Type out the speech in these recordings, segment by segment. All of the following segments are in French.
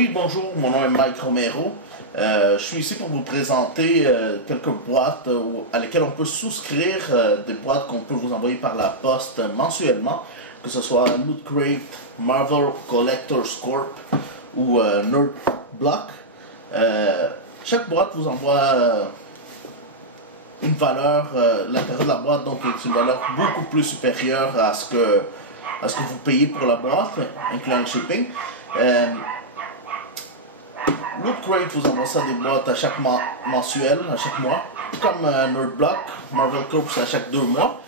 Oui, bonjour, mon nom est Mike Romero. Je suis ici pour vous présenter quelques boîtes à lesquelles on peut souscrire, des boîtes qu'on peut vous envoyer par la poste mensuellement, que ce soit Loot Crate, Marvel Collector's Corp ou Nerd Block. Chaque boîte vous envoie une valeur, l'intérieur de la boîte donc est une valeur beaucoup plus supérieure à ce que vous payez pour la boîte, incluant le shipping. Loot Crate vous envoie ça des boîtes à chaque mensuel, à chaque mois. Comme Nerd Block, Marvel Corp c'est à chaque 2 mois.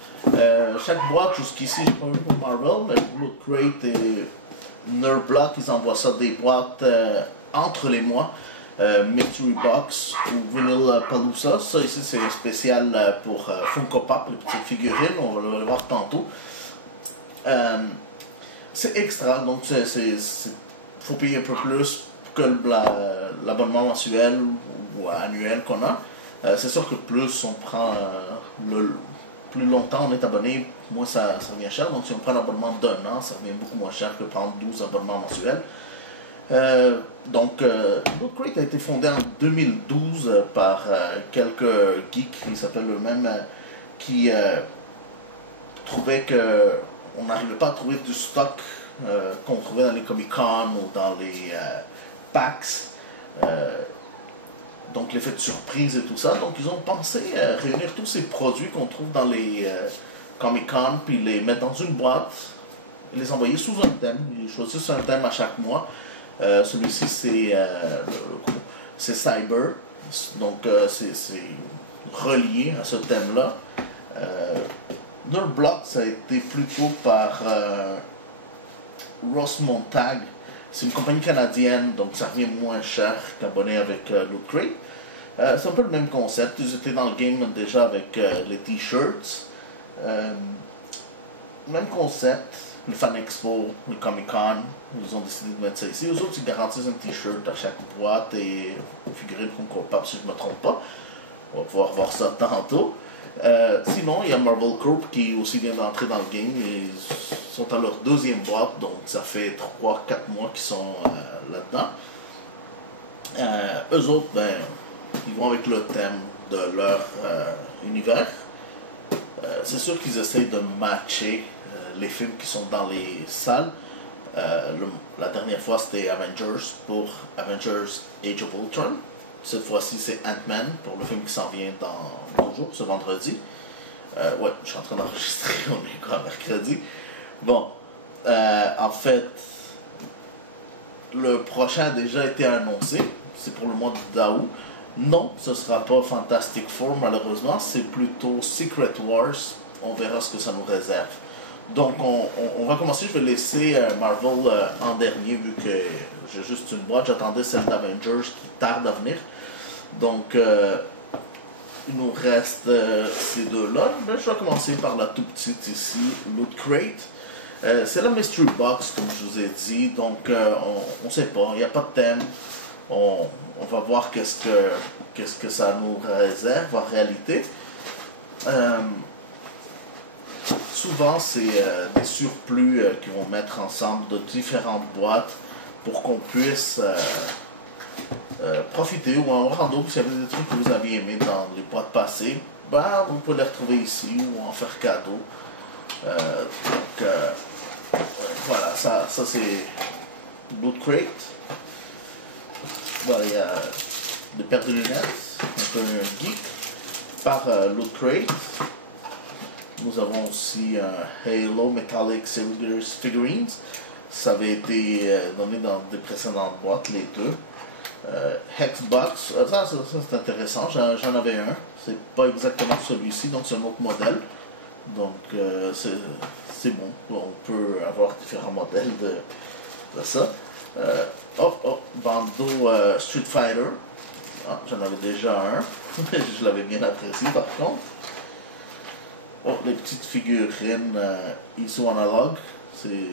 Chaque boîte jusqu'ici, j'ai pas vu pour Marvel, mais Loot Crate et Nerd Block, ils envoient ça des boîtes entre les mois. Mystery Box ou Vinyl Palooza. Ça ici c'est spécial pour Funko Pop, les petites figurines, on va le voir tantôt. C'est extra, donc faut payer un peu plus que l'abonnement mensuel ou annuel qu'on a. C'est sûr que plus on prend plus longtemps on est abonné, moins ça revient cher. Donc si on prend un abonnement d'1 an, ça revient beaucoup moins cher que prendre 12 abonnements mensuels. Loot Crate a été fondé en 2012 par quelques geeks qui s'appellent eux-mêmes, qui trouvaient qu'on n'arrivait pas à trouver du stock qu'on trouvait dans les Comic-Con ou dans les PAX, donc l'effet de surprise et tout ça. Donc ils ont pensé réunir tous ces produits qu'on trouve dans les Comic-Con, puis les mettre dans une boîte et les envoyer sous un thème. Ils choisissent un thème à chaque mois. Celui-ci c'est Cyber, donc c'est relié à ce thème-là. Nerd Block ça a été plutôt par Ross Montag. C'est une compagnie canadienne, donc ça revient moins cher qu'abonné avec Loot Crate. C'est un peu le même concept, ils étaient dans le game déjà avec les t-shirts. Même concept, le Fan Expo, le Comic Con, ils ont décidé de mettre ça ici. Eux autres, ils garantissent un t-shirt à chaque boîte et une figurine Funko Pop, si je ne me trompe pas. On va pouvoir voir ça tantôt. Sinon, il y a Marvel Corp qui aussi vient d'entrer dans le game. Ils sont à leur 2e boîte, donc ça fait 3-4 mois qu'ils sont là-dedans. Eux autres, ben, ils vont avec le thème de leur univers. C'est sûr qu'ils essayent de matcher les films qui sont dans les salles. La dernière fois c'était Avengers pour Avengers Age of Ultron. Cette fois-ci c'est Ant-Man pour le film qui s'en vient dans 2 jours, ce vendredi. Ouais, je suis en train d'enregistrer, on est quoi, mercredi. Bon, en fait, le prochain a déjà été annoncé, c'est pour le mois d'août. Non, ce sera pas Fantastic Four malheureusement, c'est plutôt Secret Wars. On verra ce que ça nous réserve. Donc on va commencer, je vais laisser Marvel en dernier vu que j'ai juste une boîte, j'attendais celle d'Avengers qui tarde à venir. Donc il nous reste ces deux-là. Je vais commencer par la tout petite ici, Loot Crate. C'est la Mystery Box comme je vous ai dit, donc on ne sait pas, il n'y a pas de thème. On va voir qu'est-ce que ça nous réserve en réalité. Souvent, c'est des surplus qu'ils vont mettre ensemble de différentes boîtes pour qu'on puisse profiter ou en rando, s'il y avait des trucs que vous aviez aimés dans les boîtes passées, ben, vous pouvez les retrouver ici ou en faire cadeau. Voilà, ça c'est Loot Crate. Voilà, il y a des paires de lunettes, un peu un geek, par Loot Crate. Nous avons aussi un Halo Metallic Figurines. Ça avait été donné dans des précédentes boîtes, les deux. Hexbox, ça c'est intéressant, j'en avais un. C'est pas exactement celui-ci, donc c'est un autre modèle. Donc c'est bon, on peut avoir différents modèles de ça. Bandeau Street Fighter. Ah, j'en avais déjà un, je l'avais bien apprécié par contre. Oh, les petites figurines ISO Analog, c'est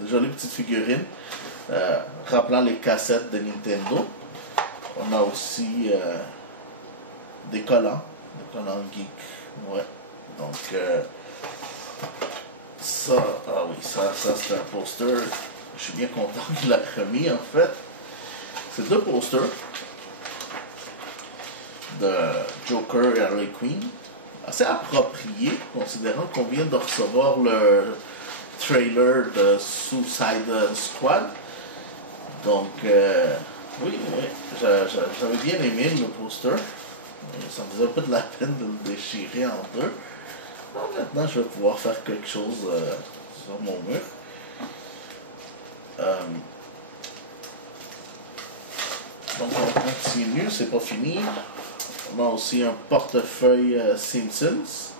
déjà les petites figurines, rappelant les cassettes de Nintendo. On a aussi des collants geek, ouais. Donc ça, ah oui, ça c'est un poster. Je suis bien content qu'il l'a remis en fait. c'est 2 posters de Joker et Harley Quinn. Assez approprié, considérant qu'on vient de recevoir le trailer de Suicide Squad. Donc, oui, j'avais bien aimé le poster. Ça me faisait un peu de la peine de le déchirer en deux. Alors, maintenant, je vais pouvoir faire quelque chose sur mon mur. Donc, on continue, c'est pas fini. On a aussi un portefeuille Simpsons.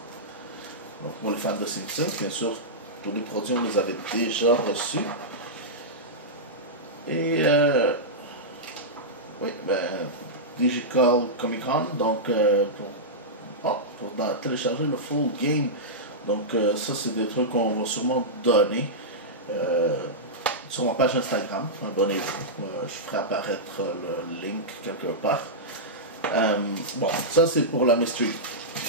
Donc, pour les fans de Simpsons, bien sûr, tous les produits, on les avait déjà reçus. Et, oui, ben, Digital Comic Con, donc, pour télécharger le full game. Donc, ça, c'est des trucs qu'on va sûrement donner sur ma page Instagram. Abonnez-vous. Je ferai apparaître le link quelque part. Bon, ça c'est pour la Mystery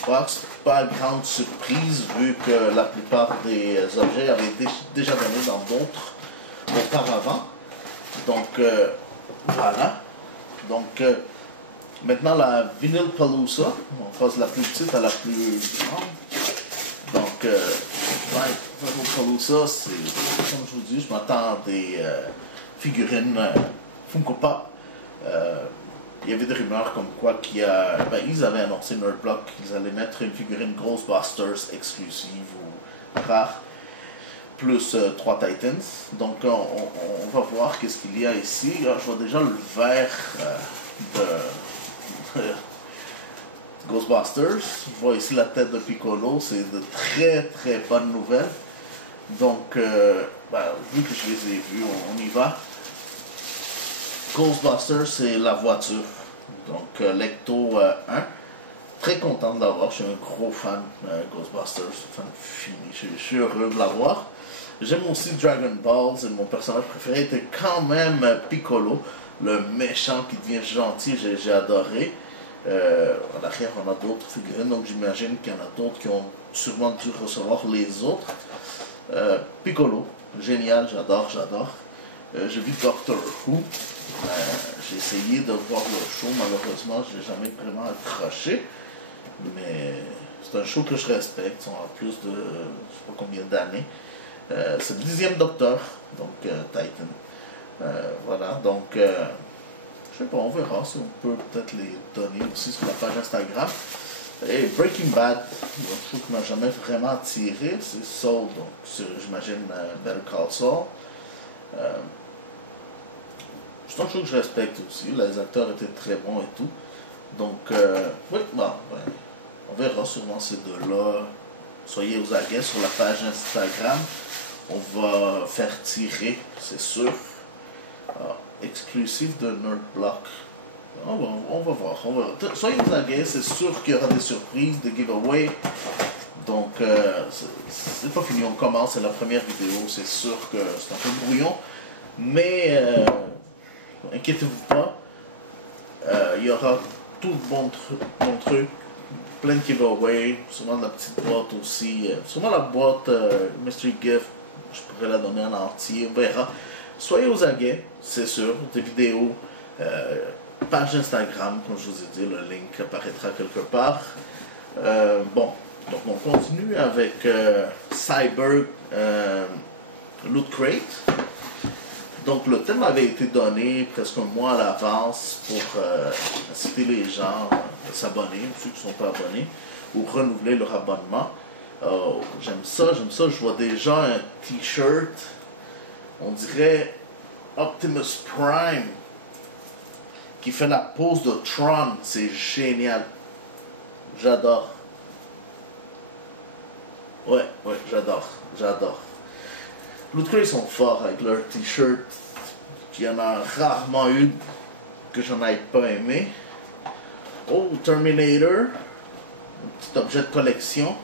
Box. Pas grande surprise vu que la plupart des objets avaient été déjà donnés dans d'autres auparavant. Donc voilà. Donc maintenant la Vinyl Palooza. On passe de la plus petite à la plus grande. Donc ouais, Vinyl Palooza, c'est comme je vous dis, je m'attends à des figurines Funko Pop. Il y avait des rumeurs comme quoi ils avaient annoncé Nerdblock qu'ils allaient mettre une figurine Ghostbusters exclusive ou rare, plus 3 Titans. Donc on va voir qu'est-ce qu'il y a ici. Je vois déjà le verre de Ghostbusters. Je vois ici la tête de Piccolo. C'est de très très bonnes nouvelles. Donc vu que je les ai vus, on y va. Ghostbusters, c'est la voiture. Donc, Lecto 1. Très content de l'avoir. Je suis un gros fan Ghostbusters. Fan fini. Je suis heureux de l'avoir. J'aime aussi Dragon Balls. Et mon personnage préféré était quand même Piccolo. Le méchant qui devient gentil. J'ai adoré. En arrière, on a d'autres figurines. Donc, j'imagine qu'il y en a d'autres qui ont sûrement dû recevoir les autres. Piccolo. Génial. J'adore. J'ai vu Doctor Who. J'ai essayé de voir le show, malheureusement, je n'ai jamais vraiment accroché. Mais c'est un show que je respecte, ils sont à plus de je ne sais pas combien d'années. C'est le 10e Docteur, donc Titan. Voilà, donc je sais pas, on verra si on peut peut-être les donner aussi sur la page Instagram. Et Breaking Bad, un show qui m'a jamais vraiment attiré, c'est Saul, donc j'imagine Better Call Saul. C'est un show que je respecte aussi, les acteurs étaient très bons et tout. Donc, oui, bon, on verra sûrement ces deux-là. Soyez aux aguets sur la page Instagram. On va faire tirer, c'est sûr. Exclusif de Nerdblock. On va voir. Soyez aux aguets, c'est sûr qu'il y aura des surprises, des giveaways. Donc, c'est pas fini, on commence, c'est la première vidéo. C'est sûr que c'est un peu brouillon. Mais inquiétez-vous pas, il y aura tout de bons trucs, plein de giveaways, sûrement de la petite boîte aussi, sûrement la boîte Mystery Gift, je pourrais la donner en entier, on verra. Soyez aux aguets, c'est sûr, des vidéos, page Instagram, comme je vous ai dit, le link apparaîtra quelque part. Bon, donc on continue avec Cyber Loot Crate. Donc le thème avait été donné presque un mois à l'avance pour inciter les gens à s'abonner, ceux qui ne sont pas abonnés, ou renouveler leur abonnement. J'aime ça, je vois déjà un t-shirt, on dirait Optimus Prime, qui fait la pose de Tron, c'est génial. J'adore. Ouais, j'adore. L'autre côté, ils sont forts avec leur t-shirt. Il y en a rarement eu que j'en ai pas aimé. Oh, Terminator. Un petit objet de collection.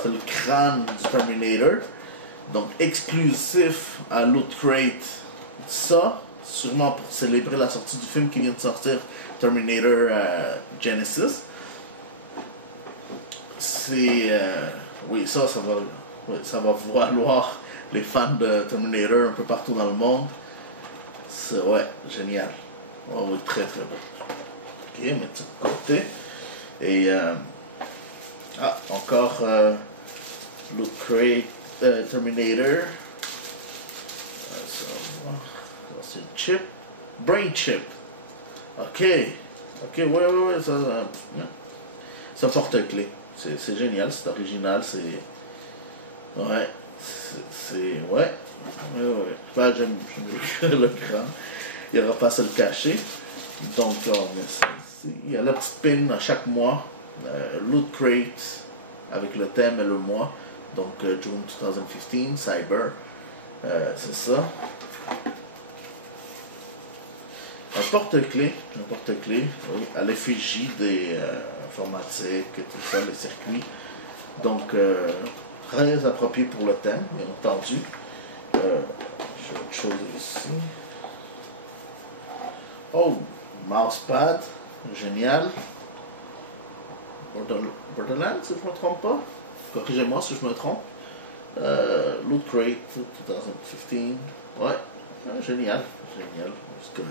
C'est le crâne du Terminator. Donc, exclusif à Loot Crate. Ça, sûrement pour célébrer la sortie du film qui vient de sortir, Terminator Genesis. C'est... oui, ça va valoir les fans de Terminator un peu partout dans le monde. C'est, ouais, génial. Oh, oui, très très beau. Ok, mettre ça de côté. Et, encore Loot Crate Terminator. Ça c'est le chip. Brain chip. Ok. Ok, ouais, ça. C'est un porte-clés. C'est génial, c'est original, c'est. Ouais. C'est. Ouais. Bah, j'aime le grand. Il n'y aura pas à se le cacher. Donc, on met ça ici. Il y a la petite pin à chaque mois. Loot Crate avec le thème et le mois. Donc, June 2015, Cyber. C'est ça. Un porte-clés, oui, à l'effigie des informatiques et tout ça, les circuits. Donc, très approprié pour le thème, bien entendu. J'ai autre chose ici. Oh, mousepad, génial. Borderlands, si je ne me trompe pas. Corrigez-moi si je me trompe. Loot Crate 2015. Ouais, génial. Parce que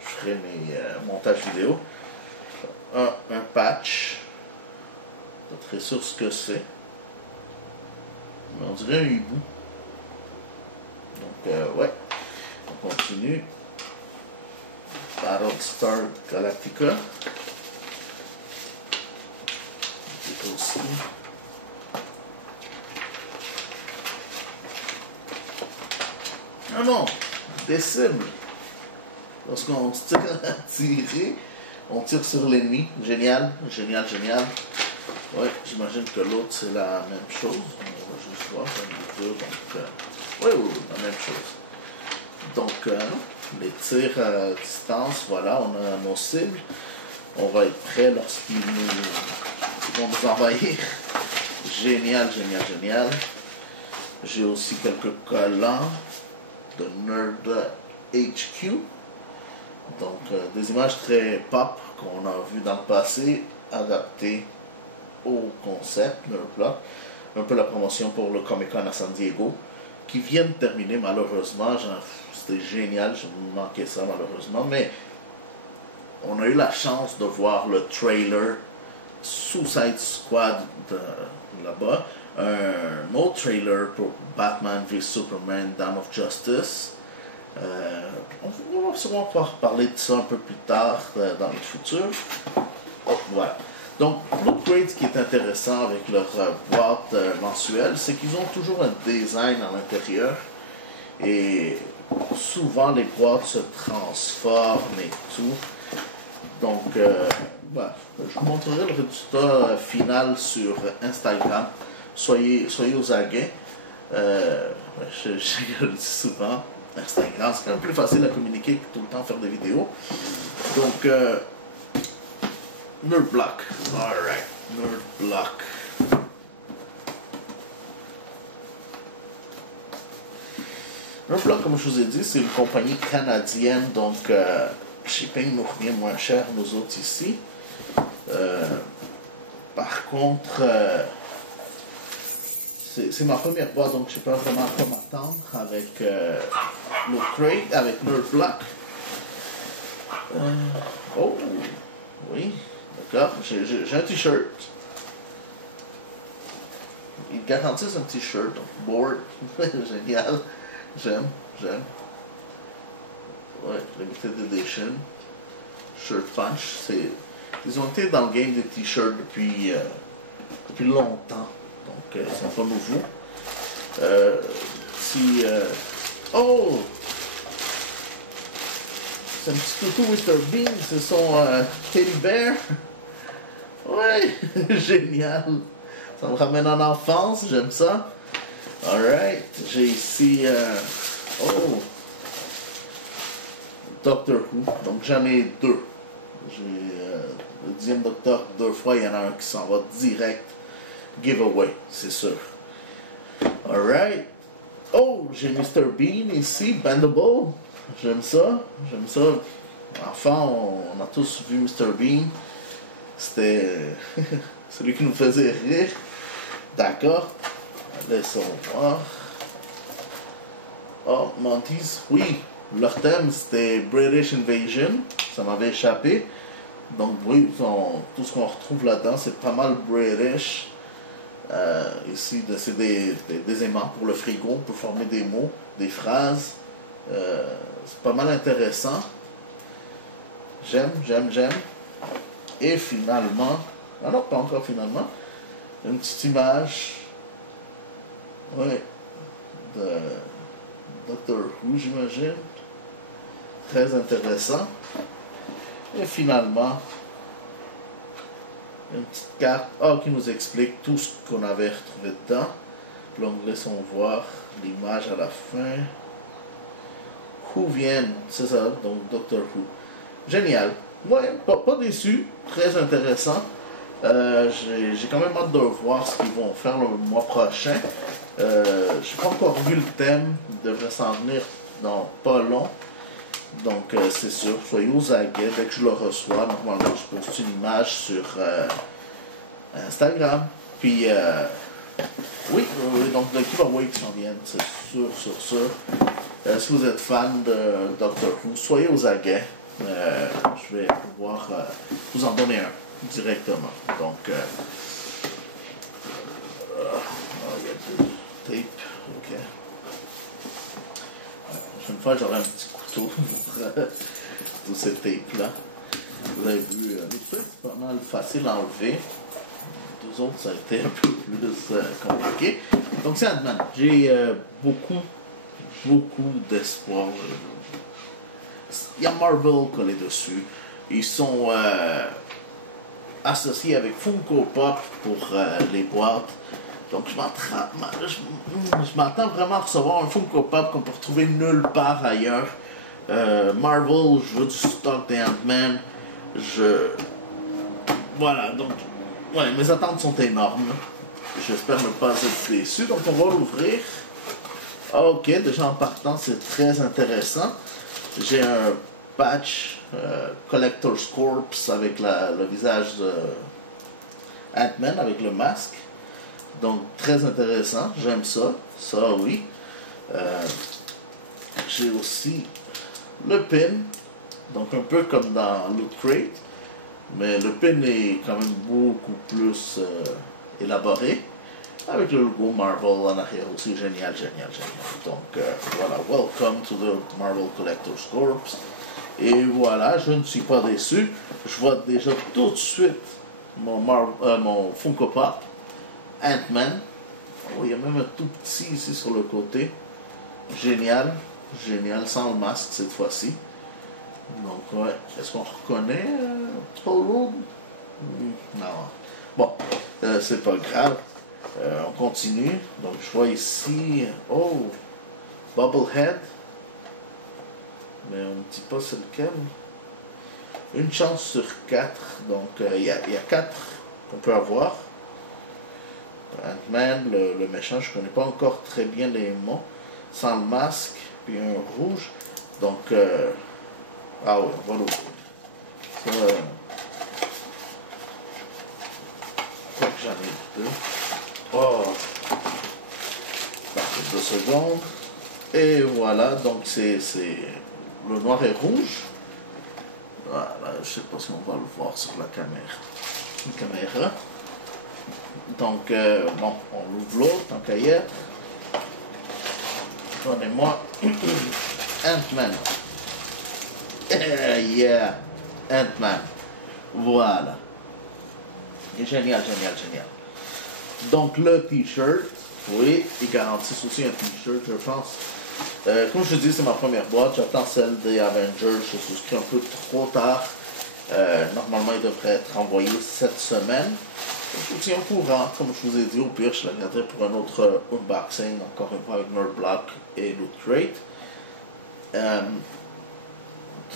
je ferai mes montages vidéo. Un patch. Pas très sûr ce que c'est. Mais on dirait un hibou. Donc, ouais. On continue. Battlestar Galactica. C'est aussi. Ah non! Des cibles. Lorsqu'on se tire à tirer, on tire sur l'ennemi. Génial. Ouais, j'imagine que l'autre c'est la même chose. On va juste voir, oui, la même chose. Donc, les tirs à distance, voilà, on a nos cibles. On va être prêt lorsqu'ils vont nous envahir. Génial. J'ai aussi quelques collants de Nerd HQ. Donc, des images très pop qu'on a vues dans le passé, adaptées au concept Nerdblock. Un peu la promotion pour le Comic-Con à San Diego, qui vient de terminer malheureusement. C'était génial, je me manquais ça malheureusement, mais on a eu la chance de voir le trailer Suicide Squad là-bas, un autre trailer pour Batman v Superman Dawn of Justice. On va sûrement pouvoir parler de ça un peu plus tard dans le futur. Oh, voilà. Donc, Loot Crate, ce qui est intéressant avec leur boîte mensuelle, c'est qu'ils ont toujours un design à l'intérieur. Et souvent, les boîtes se transforment et tout. Donc, voilà. Je vous montrerai le résultat final sur Instagram. Soyez aux aguets. Je le dis souvent. Instagram, c'est quand même plus facile à communiquer que tout le temps faire des vidéos. Donc, Nerdblock. Alright, Nerdblock. Nerdblock, comme je vous ai dit, c'est une compagnie canadienne, donc shipping nous revient moins cher, nous autres ici. Par contre, c'est ma première boîte, donc je ne sais pas vraiment à quoi m'attendre avec Loot Crate, avec Nerdblock. Oh, oui, d'accord, j'ai un t-shirt. Ils garantissent un t-shirt, donc board, génial, j'aime. Ouais, limited edition, shirt punch, ils ont été dans le game des t-shirts depuis longtemps. Donc, c'est pas nouveau. Oh! C'est un petit toutou Mr. Bean, c'est son teddy bear. Ouais, génial. Ça me ramène en enfance, j'aime ça. Alright, j'ai ici... Doctor Who, donc j'en ai deux. J'ai le 10e Docteur 2 fois, il y en a un qui s'en va direct. Giveaway, c'est sûr. Alright. Oh, j'ai Mr. Bean ici, Bendable. J'aime ça. Enfant, on a tous vu Mr. Bean. C'était celui qui nous faisait rire. D'accord. Laissons voir. Oh, Monty's. Oui, leur thème c'était British Invasion, ça m'avait échappé. Donc oui, tout ce qu'on retrouve là-dedans, c'est pas mal British. Ici, c'est des aimants pour le frigo, pour former des mots, des phrases. C'est pas mal intéressant. J'aime. Et finalement, ah non, pas encore finalement, une petite image, ouais, de Doctor Who, j'imagine. Très intéressant. Et finalement, une petite carte qui nous explique tout ce qu'on avait retrouvé dedans. L'onglet, on voir l'image à la fin. Who viennent, c'est ça, donc Doctor Who. Génial. Ouais, pas déçu, très intéressant. J'ai quand même hâte de voir ce qu'ils vont faire le mois prochain. J'ai pas encore vu le thème, il devrait s'en venir dans pas long. Donc c'est sûr, soyez aux aguets dès que je le reçois. Normalement, je poste une image sur Instagram. Puis oui, donc le giveaway qui s'en vient, c'est sûr. Si vous êtes fan de Doctor Who, soyez aux aguets. Je vais pouvoir vous en donner un directement. Donc, il y a du tape. Ok. La prochaine fois, j'aurai un petit couteau pour tous ces tapes-là. Vous avez vu, les trucs, c'est pas mal facile à enlever. Les deux autres, ça a été un peu plus compliqué. Donc, c'est Ant-Man. J'ai beaucoup d'espoir. Il y a Marvel collé dessus. Ils sont associés avec Funko Pop pour les boîtes. Donc je m'attends vraiment à recevoir un Funko Pop qu'on peut retrouver nulle part ailleurs. Marvel, je veux du stock des Ant-Man. Voilà, donc ouais, mes attentes sont énormes. J'espère ne pas être déçu. Donc on va l'ouvrir. Ok, déjà en partant, c'est très intéressant. J'ai un patch Collector's Corpse avec le visage de Ant-Man avec le masque. Donc très intéressant, j'aime ça. Ça oui. J'ai aussi le pin. Donc un peu comme dans Loot Crate. Mais le pin est quand même beaucoup plus élaboré. Avec le logo Marvel en arrière aussi, génial. Donc voilà, welcome to the Marvel Collector's Corps. Et voilà, je ne suis pas déçu. Je vois déjà tout de suite mon Funko Pop, Ant-Man. Oh, il y a même un tout petit ici sur le côté. Génial, sans le masque cette fois-ci. Donc ouais, est-ce qu'on reconnaît Paul Rudd? Non. Bon, c'est pas grave. On continue. Donc je vois ici, Bubblehead. Mais on ne dit pas c'est lequel. Une chance sur 4. Donc il y a 4 qu'on peut avoir. Ant-Man, le méchant, je ne connais pas encore très bien les mots. Sans le masque, puis un rouge. Donc, ah ouais, on va l'ouvrir. Ça, je crois que j'en ai 2. Oh, 2 secondes. Et voilà, donc c'est le noir et rouge. Voilà, je ne sais pas si on va le voir sur la caméra. Donc, bon, on ouvre l'autre, tant qu'à y être. Donnez-moi Ant-Man. Yeah, Ant-Man. Voilà. Et génial. Donc, le t-shirt, oui, ils garantissent aussi un t-shirt, je pense. Comme je dis, c'est ma première boîte. J'attends celle des Avengers. Je souscris un peu trop tard. Normalement, il devrait être envoyé cette semaine. Je vous tiens au courant. Comme je vous ai dit, au pire, je la garderai pour un autre unboxing, encore une fois avec Nerdblock et Loot Crate.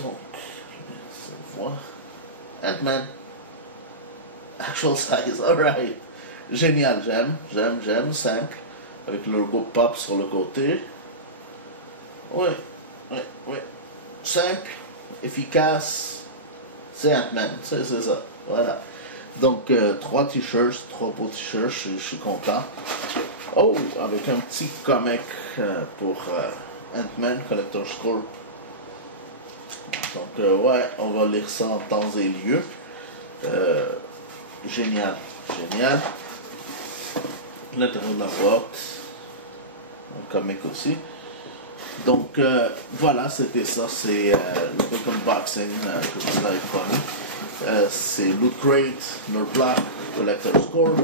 Donc, je vais voir. Ant-Man. Actual size, alright. Génial, j'aime, simple. Avec le logo pop sur le côté. Oui. Simple, efficace. C'est Ant-Man, c'est ça. Voilà. Donc, 3 t-shirts, 3 beaux t-shirts, je suis content. Oh, avec un petit comic pour Ant-Man, Collector's Corp. Donc, ouais, on va lire ça en temps et lieu. Génial, génial. L'intérieur de la boîte. Un comic aussi. Donc, voilà, c'était ça. C'est le big unboxing que vous avez connu. C'est Loot Crate, Nerd Black, Collector's Score.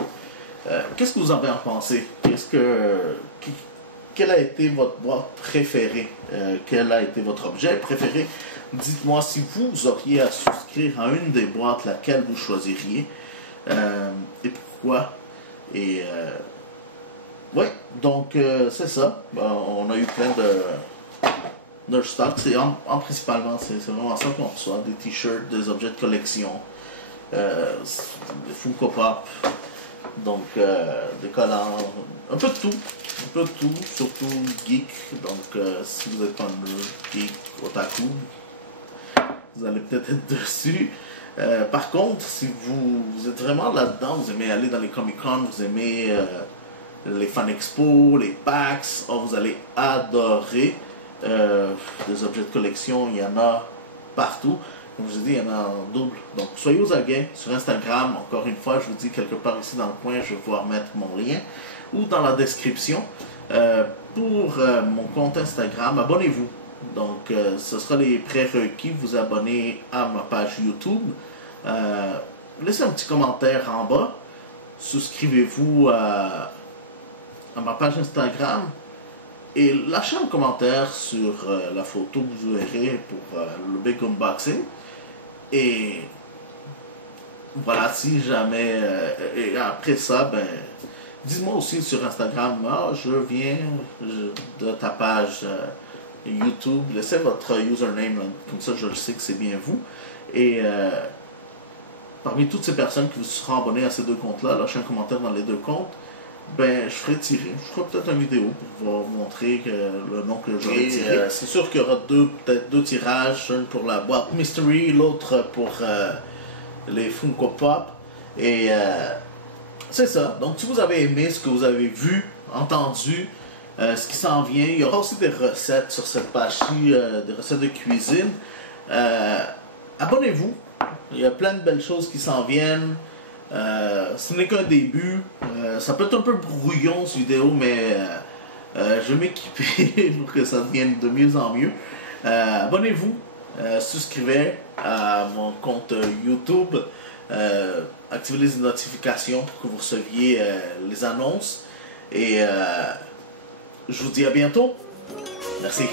Qu'est-ce que vous en avez pensé? Quelle a été votre boîte préférée? Quel a été votre objet préféré? Dites-moi si vous auriez à souscrire à une des boîtes, laquelle vous choisiriez et pourquoi. Et ouais, donc c'est ça. On a eu plein de nerd stock. C'est principalement, c'est vraiment ça qu'on reçoit, des t-shirts, des objets de collection, des Funko Pop. Donc, des collants, un peu de tout, surtout geek. Donc, si vous êtes un geek otaku, vous allez peut-être être dessus. Par contre, si vous êtes vraiment là-dedans, vous aimez aller dans les Comic-Con, vous aimez les Fan Expo, les PAX, vous allez adorer les objets de collection. Il y en a partout. Comme je vous ai dit, il y en a en double. Donc, soyez aux aguets sur Instagram. Encore une fois, je vous dis quelque part ici dans le coin, je vais pouvoir mettre mon lien ou dans la description. Pour mon compte Instagram, abonnez-vous. Donc, ce sera les prérequis. Vous abonnez à ma page YouTube. Laissez un petit commentaire en bas. Souscrivez-vous à ma page Instagram. Et lâchez un commentaire sur la photo que vous verrez pour le big unboxing. Et voilà, si jamais... et après ça, ben, dites-moi aussi sur Instagram, je viens de ta page YouTube. Laissez votre username, comme ça je le sais que c'est bien vous. Et parmi toutes ces personnes qui vous seront abonnées à ces deux comptes-là, lâchez un commentaire dans les deux comptes. Ben, je ferai tirer. Je ferai peut-être une vidéo pour vous montrer le nom que j'aurai tiré. C'est sûr qu'il y aura peut-être deux tirages, un pour la boîte Mystery, l'autre pour les Funko Pop. Et c'est ça. Donc, si vous avez aimé ce que vous avez vu, entendu, ce qui s'en vient, il y aura aussi des recettes sur cette page-ci, des recettes de cuisine. Abonnez-vous. Il y a plein de belles choses qui s'en viennent. Ce n'est qu'un début. Ça peut être un peu brouillon cette vidéo, mais je vais m'équiper pour que ça devienne de mieux en mieux. Abonnez-vous, souscrivez à mon compte YouTube, activez les notifications pour que vous receviez les annonces. Et je vous dis à bientôt. Merci.